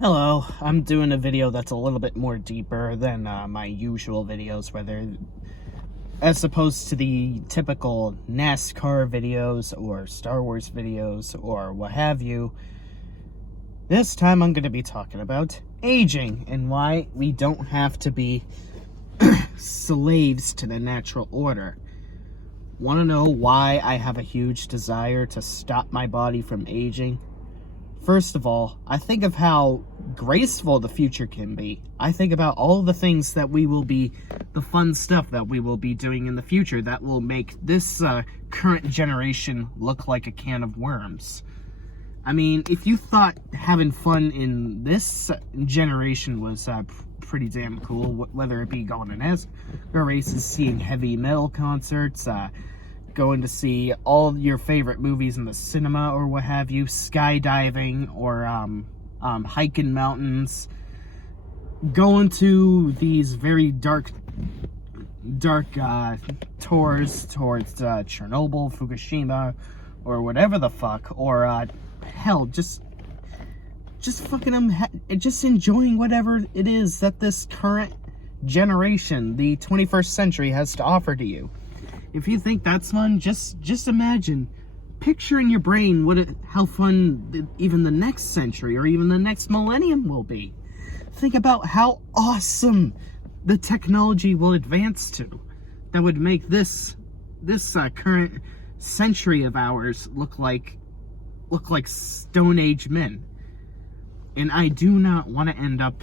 Hello, I'm doing a video that's a little bit more deeper than my usual videos, as opposed to the typical NASCAR videos or Star Wars videos or what have you. This time I'm going to be talking about aging and why we don't have to be slaves to the natural order. Want to know why I have a huge desire to stop my body from aging? First of all, I think of how graceful the future can be. I think about all the things that the fun stuff that we will be doing in the future that will make this current generation look like a can of worms. I mean, if you thought having fun in this generation was pretty damn cool, whether it be going to NASCAR races, seeing heavy metal concerts, going to see all your favorite movies in the cinema or what have you, skydiving or hiking mountains, going to these very dark tours towards Chernobyl, Fukushima, or whatever the fuck, or hell, just enjoying whatever it is that this current generation, the 21st century, has to offer to you. If you think that's fun, just imagine, picture in your brain how fun even the next century or even the next millennium will be. Think about how awesome the technology will advance to that would make this current century of ours look like Stone Age men. And I do not want to end up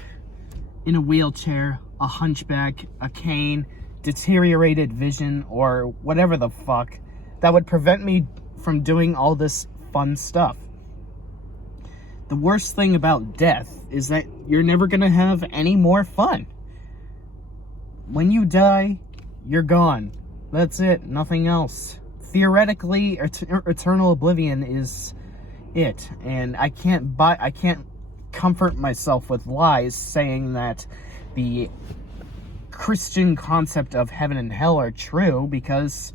in a wheelchair, a hunchback, a cane, deteriorated vision, or whatever the fuck that would prevent me from doing all this fun stuff. The worst thing about death is that you're never gonna have any more fun. When you die, you're gone. That's it, nothing else. Theoretically, eternal oblivion is it, and I can't comfort myself with lies saying that the Christian concept of heaven and hell are true because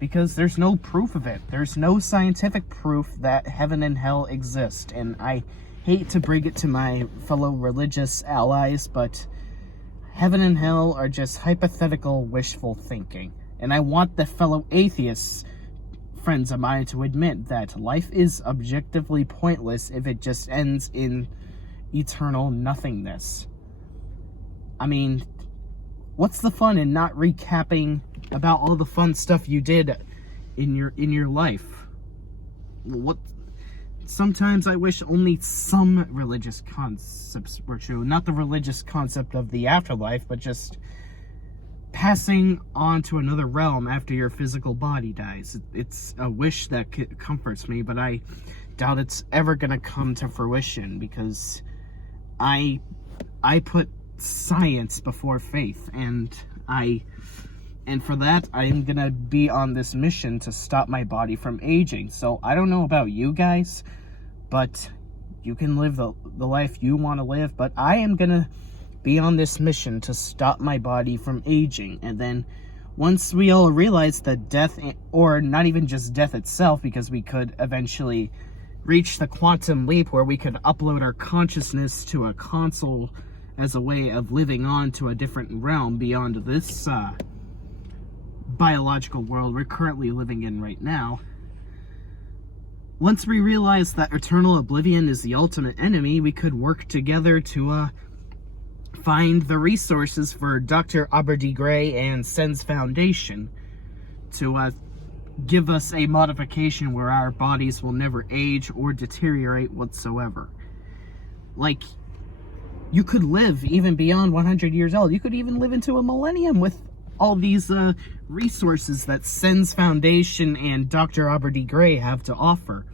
there's no proof of it. There's no scientific proof that heaven and hell exist, and I hate to bring it to my fellow religious allies, but heaven and hell are just hypothetical wishful thinking. And I want the fellow atheists, friends of mine, to admit that life is objectively pointless if it just ends in eternal nothingness. I mean, what's the fun in not recapping about all the fun stuff you did in your life? Sometimes I wish only some religious concepts were true. Not the religious concept of the afterlife, but just passing on to another realm after your physical body dies. It's a wish that comforts me, but I doubt it's ever gonna come to fruition because I put science before faith, and for that I am gonna be on this mission to stop my body from aging. So I don't know about you guys, but you can live the life you want to live, but I am gonna be on this mission to stop my body from aging. And then once we all realize that death, or not even just death itself, because we could eventually reach the quantum leap where we could upload our consciousness to a console as a way of living on to a different realm beyond this biological world we're currently living in right now. Once we realize that eternal oblivion is the ultimate enemy, we could work together to find the resources for Dr. Aubrey de Grey and SENS Foundation to give us a modification where our bodies will never age or deteriorate whatsoever. Like, you could live even beyond 100 years old. You could even live into a millennium with all these resources that SENS Foundation and Dr. Aubrey de Grey have to offer.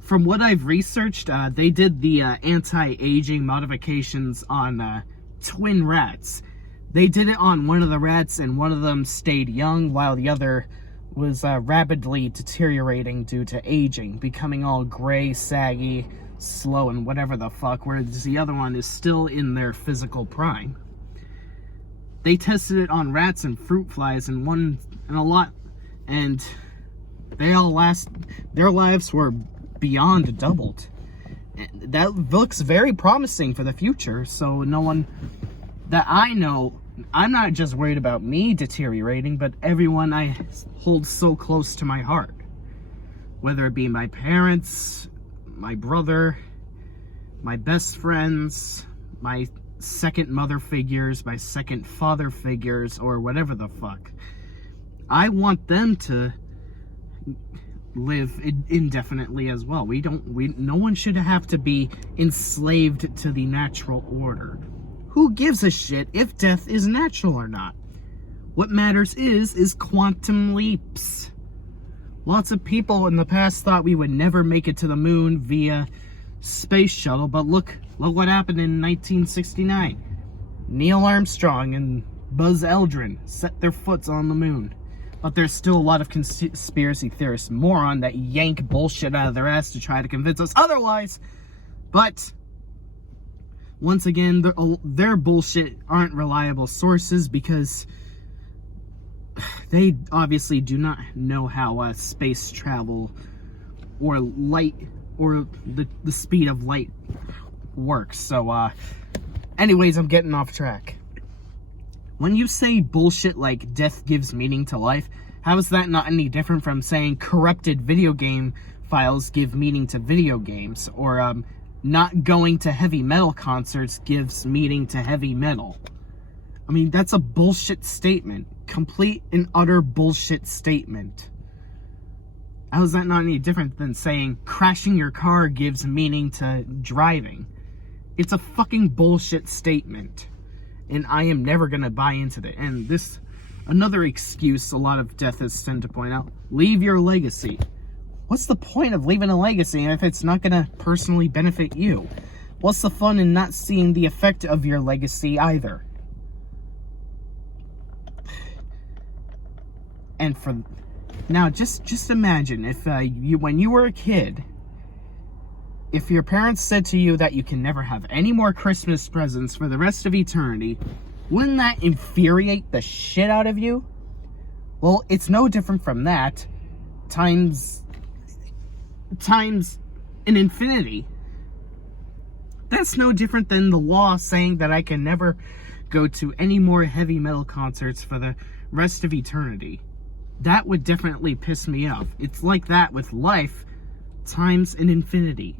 From what I've researched, they did the anti-aging modifications on twin rats. They did it on one of the rats, and one of them stayed young while the other was rapidly deteriorating due to aging, becoming all gray, saggy, slow, and whatever the fuck, whereas the other one is still in their physical prime. They tested it on rats and fruit flies and their lives were beyond doubled. That looks very promising for the future. So no one that I know, I'm not just worried about me deteriorating, but everyone I hold so close to my heart. Whether it be my parents, my brother, my best friends, my second mother figures, my second father figures, or whatever the fuck. I want them to live indefinitely as well. No one should have to be enslaved to the natural order. Who gives a shit if death is natural or not? What matters is quantum leaps. Lots of people in the past thought we would never make it to the moon via space shuttle, but look what happened in 1969. Neil Armstrong and Buzz Aldrin set their foots on the moon. But there's still a lot of conspiracy theorists, moron, that yank bullshit out of their ass to try to convince us otherwise. But once again, their bullshit aren't reliable sources because they obviously do not know how space travel or light or the speed of light works. So anyways, I'm getting off track. When you say bullshit like death gives meaning to life, how is that not any different from saying corrupted video game files give meaning to video games, or not going to heavy metal concerts gives meaning to heavy metal? I mean, that's a bullshit statement. Complete and utter bullshit statement. How is that not any different than saying crashing your car gives meaning to driving? It's a fucking bullshit statement. And I am never going to buy into that. And this, another excuse a lot of deathists tend to point out, leave your legacy. What's the point of leaving a legacy if it's not going to personally benefit you? What's the fun in not seeing the effect of your legacy either? And for now, just imagine if when you were a kid, if your parents said to you that you can never have any more Christmas presents for the rest of eternity, wouldn't that infuriate the shit out of you? Well, it's no different from that, times an infinity. That's no different than the law saying that I can never go to any more heavy metal concerts for the rest of eternity. That would definitely piss me off. It's like that with life times an infinity.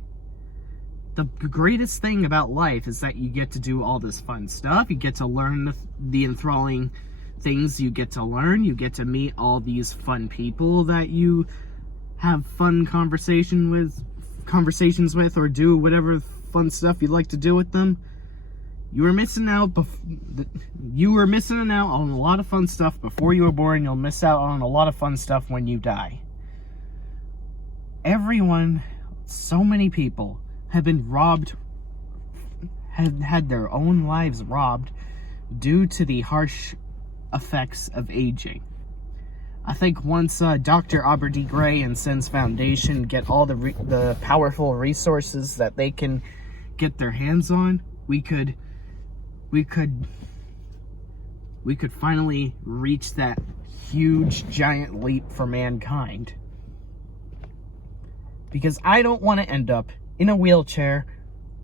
The greatest thing about life is that you get to do all this fun stuff. You get to learn the enthralling things you get to learn. You get to meet all these fun people that you have fun conversations with, or do whatever fun stuff you'd like to do with them. You were missing out on a lot of fun stuff before you were born. You'll miss out on a lot of fun stuff when you die. Everyone, so many people have been robbed, had their own lives robbed due to the harsh effects of aging. I think once Dr. Aubrey D. Gray and Sense Foundation get all the powerful resources that they can get their hands on, we could finally reach that huge giant leap for mankind. Because I don't want to end up in a wheelchair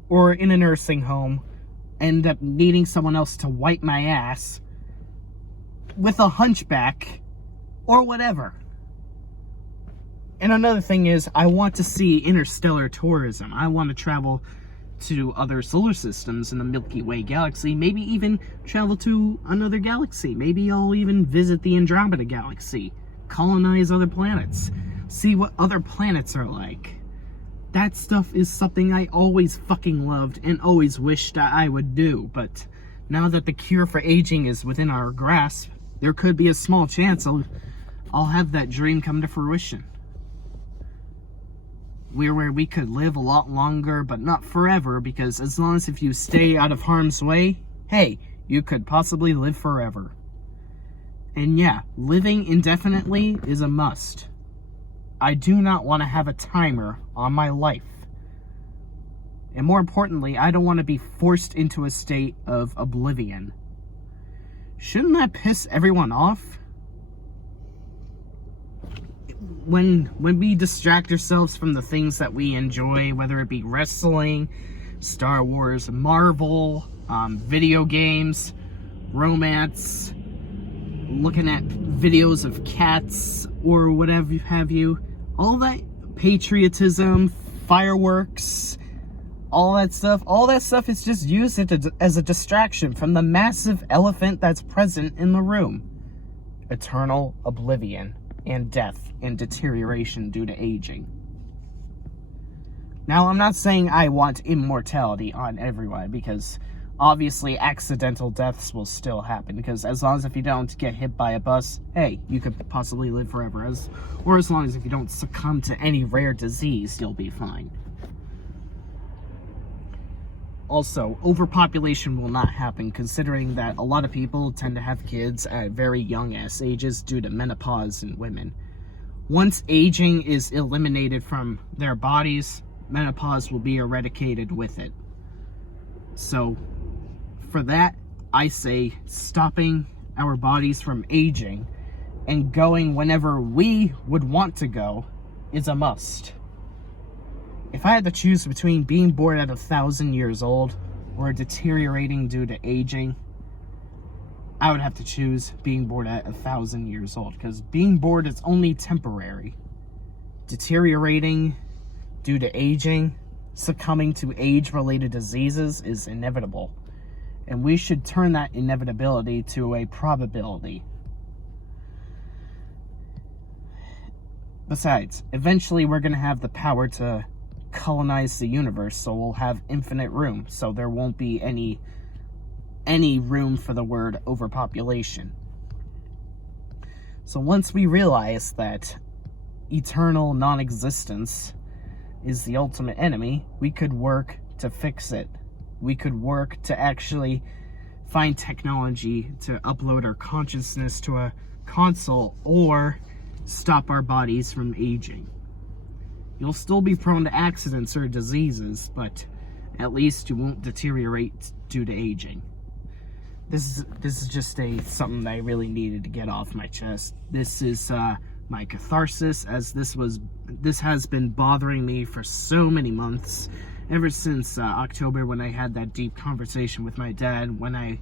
or in a nursing home, end up needing someone else to wipe my ass with a hunchback or whatever. And another thing is, I want to see interstellar tourism. I want to travel to other solar systems in the Milky Way galaxy, maybe even travel to another galaxy. Maybe I'll even visit the Andromeda galaxy, colonize other planets, see what other planets are like. That stuff is something I always fucking loved and always wished I would do, but now that the cure for aging is within our grasp, there could be a small chance I'll have that dream come to fruition. Where we could live a lot longer, but not forever, because as long as if you stay out of harm's way, hey, you could possibly live forever. And yeah, living indefinitely is a must. I do not want to have a timer on my life. And more importantly, I don't want to be forced into a state of oblivion. Shouldn't that piss everyone off? when we distract ourselves from the things that we enjoy, whether it be wrestling, Star Wars, Marvel, video games, romance, looking at videos of cats or whatever have you, all that patriotism, fireworks, all that stuff is just used as a distraction from the massive elephant that's present in the room. Eternal oblivion and death and deterioration due to aging. Now, I'm not saying I want immortality on everyone, because obviously accidental deaths will still happen, because as long as if you don't get hit by a bus, hey, you could possibly live forever, or as long as if you don't succumb to any rare disease, you'll be fine. Also, overpopulation will not happen, considering that a lot of people tend to have kids at very young ass ages due to menopause in women. Once aging is eliminated from their bodies, menopause will be eradicated with it. So, for that, I say stopping our bodies from aging and going whenever we would want to go is a must. If I had to choose between being born at 1,000 years old or deteriorating due to aging, I would have to choose being born at 1,000 years old, because being bored is only temporary. Deteriorating due to aging, succumbing to age-related diseases is inevitable, and we should turn that inevitability to a probability. Besides, eventually we're going to have the power to colonize the universe, so we'll have infinite room, so there won't be any room for the word overpopulation. So once we realize that eternal non-existence is the ultimate enemy, we could work to fix it. We could work to actually find technology to upload our consciousness to a console or stop our bodies from aging. You'll still be prone to accidents or diseases, but at least you won't deteriorate due to aging. This is just something that I really needed to get off my chest. This is my catharsis, as this has been bothering me for so many months, ever since October, when I had that deep conversation with my dad, when I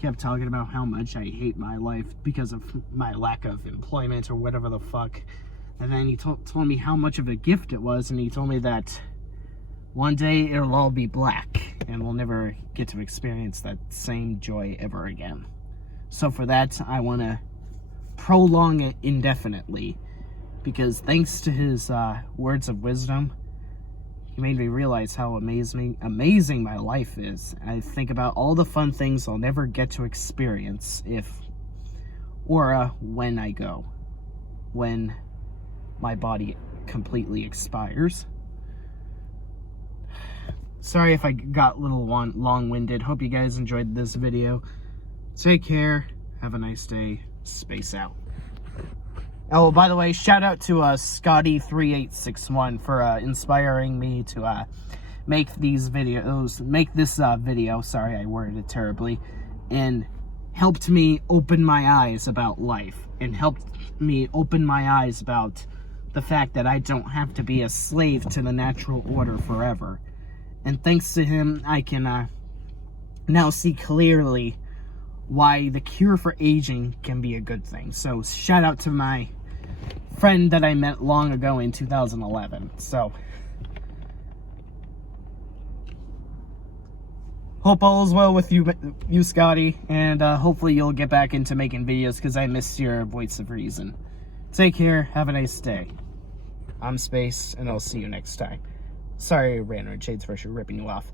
kept talking about how much I hate my life because of my lack of employment or whatever the fuck. And then he told me how much of a gift it was, and he told me that one day it'll all be black, and we'll never get to experience that same joy ever again. So for that, I want to prolong it indefinitely, because thanks to his words of wisdom, he made me realize how amazing my life is. I think about all the fun things I'll never get to experience when I go. When my body completely expires. Sorry if I got a little long-winded. Hope you guys enjoyed this video. Take care. Have a nice day. Space out. Oh, by the way, shout out to Scotty3861 for inspiring me to make this video. Sorry, I worded it terribly. And helped me open my eyes about life. And helped me open my eyes about the fact that I don't have to be a slave to the natural order forever. And thanks to him, I can now see clearly why the cure for aging can be a good thing. So shout out to my friend that I met long ago in 2011. So hope all is well with you Scotty, and hopefully you'll get back into making videos, because I miss your voice of reason. Take care, have a nice day. I'm Space, and I'll see you next time. Sorry, Random Shades for ripping you off.